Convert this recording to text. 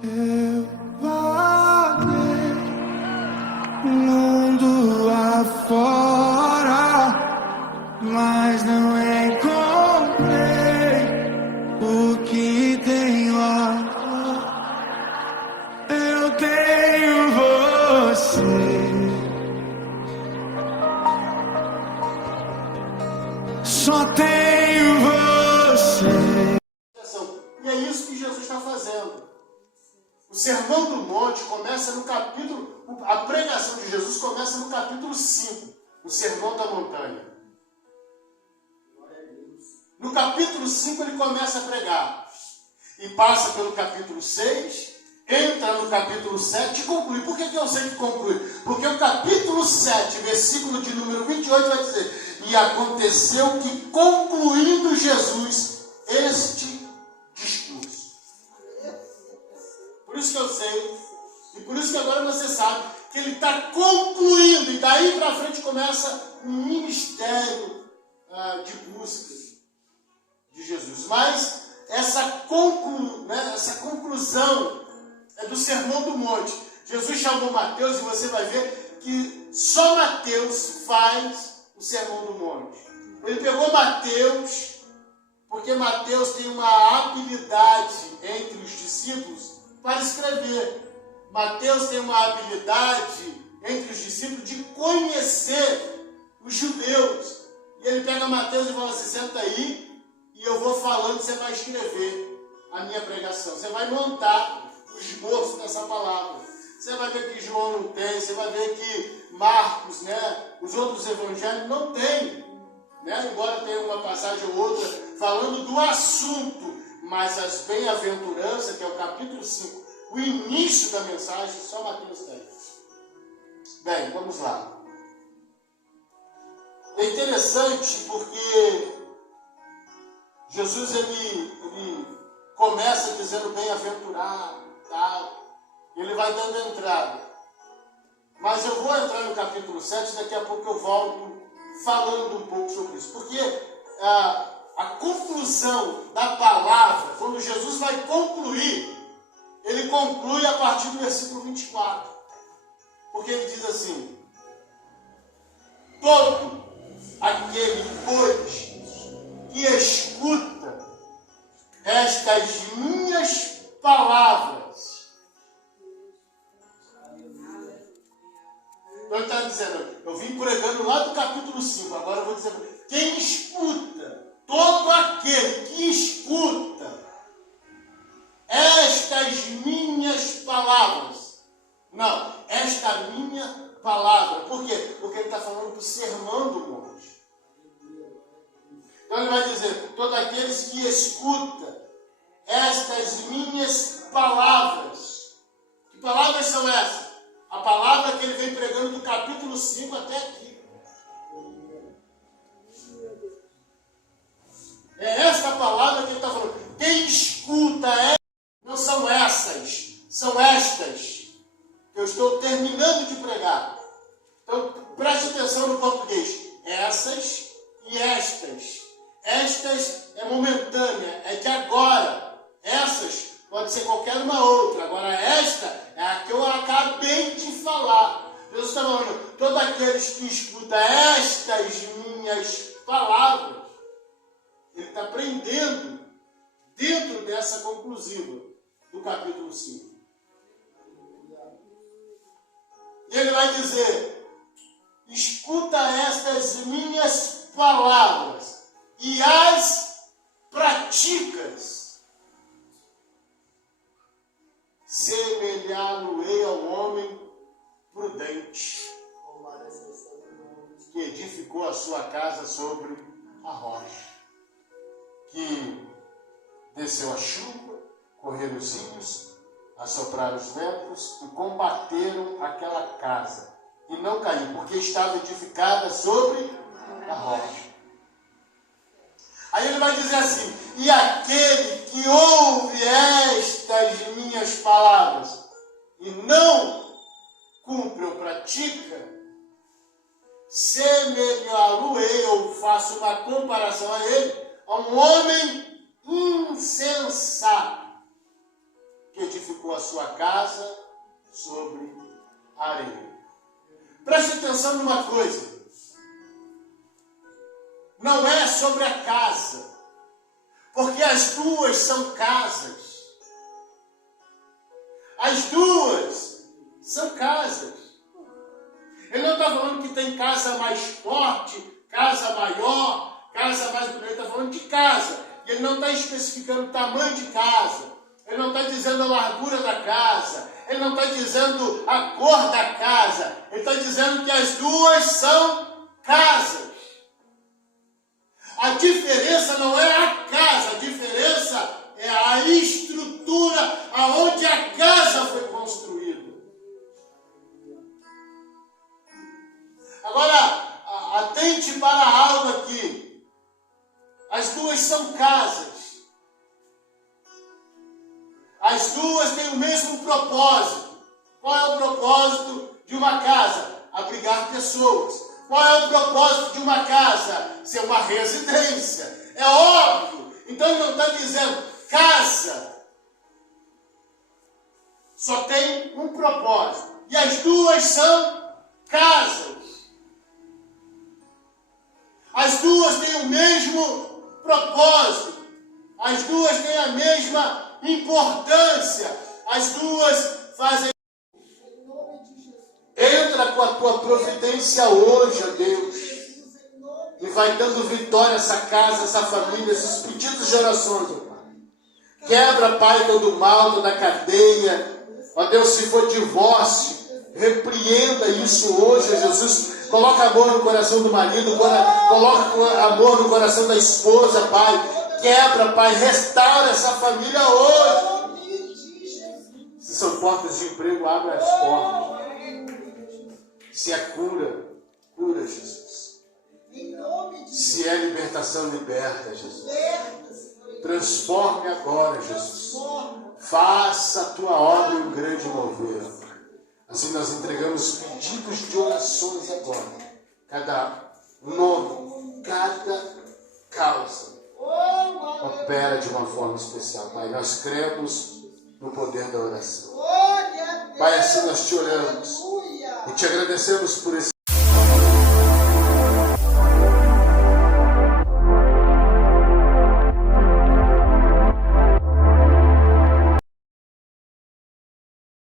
Eu vaguei mundo afora, mas não encontrei o que tem lá. Eu tenho você, só tenho você. E é isso que Jesus está fazendo. O Sermão do Monte começa no capítulo, a pregação de Jesus começa no capítulo 5, o Sermão da Montanha. No capítulo 5 ele começa a pregar. E passa pelo capítulo 6, entra no capítulo 7 e conclui. Por que eu sei que conclui? Porque o capítulo 7, versículo de número 28 vai dizer: e aconteceu que, concluindo Jesus este discurso. Por isso que eu sei, e por isso que agora você sabe, que ele está concluindo, e daí para frente começa um ministério de busca de Jesus. Mas essa conclusão é do Sermão do Monte. Jesus chamou Mateus, e você vai ver que só Mateus faz o Sermão do Monte. Ele pegou Mateus, porque Mateus tem uma habilidade entre os discípulos para escrever. Mateus tem uma habilidade entre os discípulos de conhecer os judeus. E ele pega Mateus e fala assim: senta aí, e eu vou falando, você vai escrever a minha pregação. Você vai montar o esboço dessa palavra. Você vai ver que João não tem, você vai ver que Marcos, os outros evangelhos não tem. Embora tenha uma passagem ou outra falando do assunto, mas as bem-aventuranças, que é o capítulo 5, o início da mensagem, só Mateus tem. Bem, vamos lá. É interessante porque Jesus ele começa dizendo bem-aventurado, tal. Ele vai dando entrada. Mas eu vou entrar no capítulo 7, daqui a pouco eu volto falando um pouco sobre isso. Porque a conclusão da palavra, quando Jesus vai concluir, ele conclui a partir do versículo 24. Porque ele diz assim: todo aquele, pois, que escuta estas minhas palavras. Então ele está dizendo, eu vim pregando lá do capítulo 5, agora eu vou dizer, quem escuta, todo aquele que escuta estas minhas palavras. Não, esta minha palavra. Por quê? Porque ele está falando do Sermão do Monte. Então ele vai dizer, todos aqueles que escutam estas minhas palavras. Que palavras são essas? A palavra que ele vem pregando do capítulo 5 até aqui. É esta palavra que ele está falando. Quem escuta não são essas, são estas. Eu estou terminando de pregar. Então preste atenção no português. Essas e estas. Estas é momentânea, é de agora. Essas pode ser qualquer uma outra. Agora esta é a que eu acabei de falar. Jesus está falando, todos aqueles que escutam estas minhas palavras, ele está prendendo dentro dessa conclusiva do capítulo 5. E ele vai dizer, escuta estas minhas palavras e as praticas, semelhá-lo-ei ao homem prudente, que edificou a sua casa sobre a rocha, que desceu a chuva, correram os rios, assopraram os ventos e combateram aquela casa, e não caiu, porque estava edificada sobre a rocha. Aí ele vai dizer assim, e aquele que ouve estas minhas palavras e não cumpre ou pratica, semelhá-lo-ei, ou faço uma comparação a ele, a um homem insensato que edificou a sua casa sobre a areia. Preste atenção numa coisa. Não é sobre a casa, porque as duas são casas. As duas são casas. Ele não está falando que tem casa mais forte, casa maior, casa mais bonita. Ele está falando de casa. E ele não está especificando o tamanho de casa. Ele não está dizendo a largura da casa. Ele não está dizendo a cor da casa. Ele está dizendo que as duas são casas. A diferença não é a casa. A diferença é a estrutura aonde a casa foi construída. Agora, atente para algo aqui. As duas são casas. As duas têm o mesmo propósito. Qual é o propósito de uma casa? Abrigar pessoas. Qual é o propósito de uma casa? Ser uma residência. É óbvio. Então ele não está dizendo casa. Só tem um propósito. E as duas são casas. As duas têm o mesmo propósito. As duas têm a mesma importância. As duas fazem. Entra com a tua providência hoje, ó Deus. E vai dando vitória a essa casa, essa família, esses pedidos de orações, ó Pai. Quebra, Pai, todo mal, toda cadeia. Ó Deus, se for divórcio, repreenda isso hoje, ó Jesus. Coloca amor no coração do marido, coloca amor no coração da esposa, Pai. Quebra, Pai, restaura essa família hoje. Se são portas de emprego, abre as portas. Se é cura, cura, Jesus. Se é libertação, liberta, Jesus. Transforme agora, Jesus. Faça a tua obra em um grande mover. Assim nós entregamos pedidos de orações agora. Cada nome, cada causa. Opera de uma forma especial, Pai. Nós cremos no poder da oração. Pai, assim nós te oramos. E te agradecemos por esse